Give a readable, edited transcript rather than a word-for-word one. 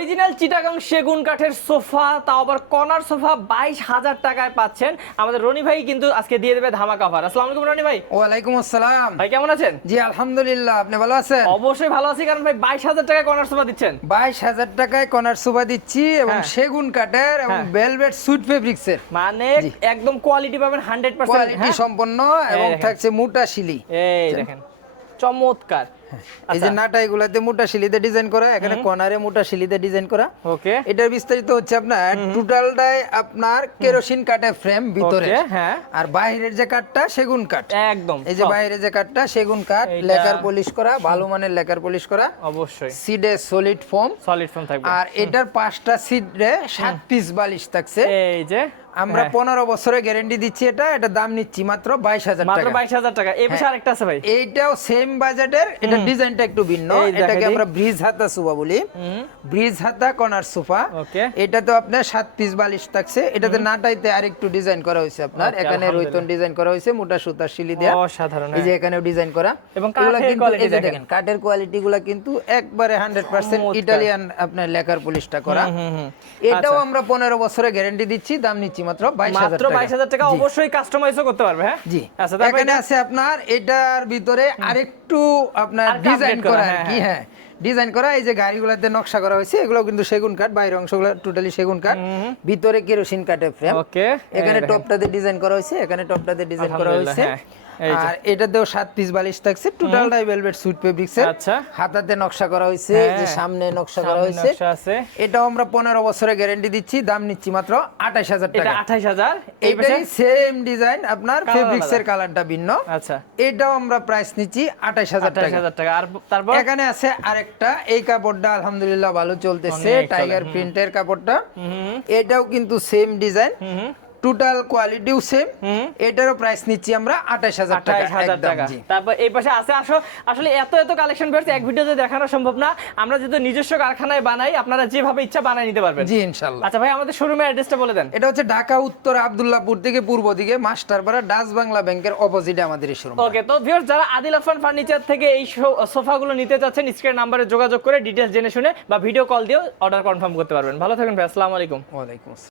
Original Chittagong সেগুন কাঠের sofa, তাও আবার কর্নার সোফা 22,000 টাকায় পাচ্ছেন। আমাদের রনি ভাই কিন্তু আজকে দিয়ে দেবে ধামাকা অফার। আসসালামু আলাইকুম রনি ভাই। ওয়ালাইকুম আসসালাম। ভাই কেমন আছেন? জি আলহামদুলিল্লাহ, আপনি ভালো আছেন? অবশ্যই ভালো আছি, কারণ ভাই 22,000 টাকায় কর্নার সোফা দিচ্ছেন। 22,000 টাকায় কর্নার সোফা দিচ্ছি এবং হ্যাঁ। সেগুন কাঠের এবং হ্যাঁ। ভেলভেট সুইট ফেব্রিক্সের মানে জি। একদম কোয়ালিটি পাবেন 100%। কোয়ালিটি সম্পন্ন এবং দেখেন। থাকছে মোটা শিলি। এই দেখেন চমৎকার। এই যে নাটা এগুলাতে মোটা শিলিতে ডিজাইন করা, এখানে কর্নারে মোটা শিলিতে ডিজাইন করা। ওকে এটার বিস্তারিত হচ্ছে আপনার টোটালটাই আপনার কেরোসিন কাঠের ফ্রেম ভিতরে, ওকে হ্যাঁ আর বাইরের যে কাঠটা সেগুন কাঠ। একদম এই যে বাইরে যে কাঠটা সেগুন কাঠ, এইটা- লেকার পলিশ করা, ভালো মানের লেকার পলিশ করা, অবশ্যই সিডে সলিড ফোম। সলিড ফোম থাকবে। আর এটার 5টা সিডে 7 পিস বালিশ থাকছে। এই যে আমরা হ্যাঁ, 15 বছরের গ্যারান্টি দিচ্ছি। এটা দাম নিচ্ছি মাত্র 22,000 মাত্র টাকা। 22,000 টাকা। এই পাশে হ্যাঁ। আরেকটা আছে ভাই। এইটাও সেম বাজেটের, এটা ডিজাইনটা একটু ভিন্ন। এই দেখা এটাকে দিই। আমরা ব্রিজ হাতা সোফা বলি। ব্রিজ হাতা কর্নার সোফা। ওকে এটা তো আপনার 7 পিস বালিশ থাকছে। এটাতে নাটাইতে আরেকটু ডিজাইন করা হয়েছে আপনার। ওকে, এখানে আলহামদুলিল্লাহ। রয়তন ডিজাইন করা হয়েছে, মোটা সুতার শিলি দেয়া। অসাধারণ। এই যে এখানেও ডিজাইন করা। এবং এগুলা কাঠের কিন্তু quality এই যে দেখেন। দেখেন কাঠের কোয়ালিটি গুলা কিন্তু একবারে 100% চমৎকার। ইটালিয়ান আপনার লেকার পলিশটা করা। এটাও আমরা 15 বছরের গ্যারান্টি দিচ্ছি। দাম নিচ্ছি মাত্র 22,000 মাত্র টাকা। 22,000 টাকা। জি। অবশ্যই কাস্টমাইজও করতে পারবে। হ্যাঁ জি। আচ্ছা তারপর এখানে এটা- আছে আপনার এটার ভিতরে আরেকটু আপনার আরেকটু ডিজাইন upgrade করা, করা আর হ্যাঁ, কি। হ্যাঁ। হ্যাঁ, ডিজাইন করা। এই যে গাড়িগুলোতে নকশা করা হয়েছে, এগুলো কিন্তু সেগুন কাঠ। বাইরের অংশগুলো টোটালি সেগুন কাঠ, ভিতরে কেরোসিন কাঠের ফ্রেম। ওকে এখানে এই দেখেন। টপটাতে ডিজাইন করা হয়েছে, এখানে টপটাতে ডিজাইন করা আলহামদুলিল্লাহ, হয়েছে। হ্যাঁ, এই যে। আর এটাতেও 7 পিস বালিশ থাকছে। টোটালটাই ভেলভেট সুইট ফেব্রিক্সের। আচ্ছা। হাতাতে নকশা করা হয়েছে, হ্যাঁ। যে সামনে নকশা করা সামনে হয়েছে। নকশা আছে। এটাও আমরা 15 বছরের গ্যারান্টি দিচ্ছি। দাম নিচ্ছি মাত্র 28,000 এটা টাকা। 28,000। এই পাশে এটাই সেম ডিজাইন, আপনার Colour ফেব্রিক্সের আলাদা। কালারটা ভিন্ন। আচ্ছা এটাও আমরা প্রাইস নিচ্ছি 28,000 টাকা। 28,000 টাকা। আর তারপর এখানে আছে আরেকটা, এই কাপড়টা আলহামদুলিল্লাহ ভালো চলতেছে, অনেক চলে, টাইগার হুম। প্রিন্টের কাপড়টা। এটাও কিন্তু সেম ডিজাইন, টোটাল কোয়ালিটিও সেম। এটারও প্রাইস নিচ্ছি আমরা 28,000 টাকা 28,000 একদম। টাকা। জি। তারপর এই পাশে আছে আসলে এত এত কালেকশন বেরছে, এক ভিডিওতে দেখানো সম্ভব না। আমরা যেহেতু নিজস্ব কারখানায় বানাই, আপনারা যেভাবে ইচ্ছা বানাই নিতে পারবেন। জি ইনশাআল্লাহ। আচ্ছা ভাই, আমাদের শোরুমের অ্যাড্রেসটা বলে দেন। এটা হচ্ছে ঢাকা উত্তর আব্দুল্লাহপুর থেকে পূর্ব দিকে মাস্টারপাড়া ডাচ বাংলা ব্যাংকের অপোজিটে আমাদের এই শোরুম। ওকে, তো ভিউয়ার্স, যারা আদিল আফরান ফার্নিচার থেকে এই সোফাগুলো নিতে চাচ্ছেন, স্ক্রিন নাম্বারে যোগাযোগ করে ডিটেইলস জেনে শুনে বা ভিডিও কল দিয়েও অর্ডার কনফার্ম করতে পারবেন। ভালো থাকবেন ভাই, আসসালামু আলাইকুম। ওয়ালাইকুম আসসালাম।